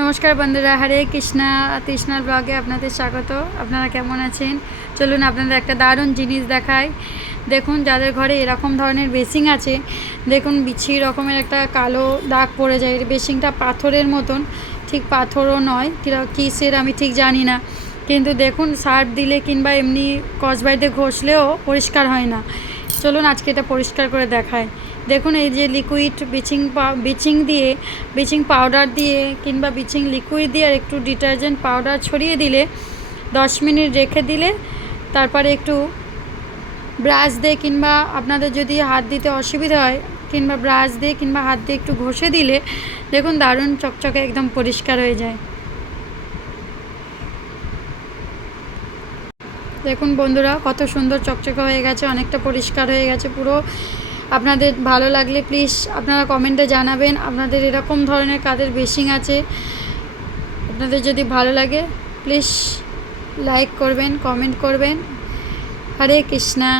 নমস্কার বন্ধুরা, হরে কৃষ্ণা। তৃষ্ণার ব্লগে আপনাদের স্বাগত। আপনারা কেমন আছেন? চলুন আপনাদের একটা দারুণ জিনিস দেখাই। দেখুন, যাদের ঘরে এরকম ধরনের বেসিং আছে, দেখুন বিচ্ছিরি রকমের একটা কালো দাগ পড়ে যায়। বেসিংটা পাথরের মতন, ঠিক পাথরও নয়, কিসের আমি ঠিক জানি না, কিন্তু দেখুন সার্ফ দিলে কিংবা এমনি কসবাইতে ঘষলেও পরিষ্কার হয় না। চলুন আজকে এটা পরিষ্কার করে দেখায়। দেখুন, এই যে লিকুইড ব্লিচিং পাউডার দিয়ে কিংবা ব্লিচিং লিকুইড দিয়ে আর একটু ডিটারজেন্ট পাউডার ছড়িয়ে দিলে 10 মিনিট রেখে দিলে তারপরে একটু ব্রাশ দিয়ে কিংবা আপনাদের যদি হাত দিতে অসুবিধা হয় কিংবা ব্রাশ দিয়ে কিংবা হাত দিয়ে একটু ঘষে দিলে দেখুন দারুণ চকচকে একদম পরিষ্কার হয়ে যায়। দেখুন বন্ধুরা, কত সুন্দর চকচকে হয়ে গেছে, অনেকটা পরিষ্কার হয়ে গেছে পুরো। আপনাদের ভালো লাগলে প্লিজ আপনারা কমেন্টে জানাবেন আপনাদের এরকম ধরনের কাদের বেসিং আছে। আপনাদের যদি ভালো লাগে প্লিজ লাইক করবেন, কমেন্ট করবেন। হরে কৃষ্ণা।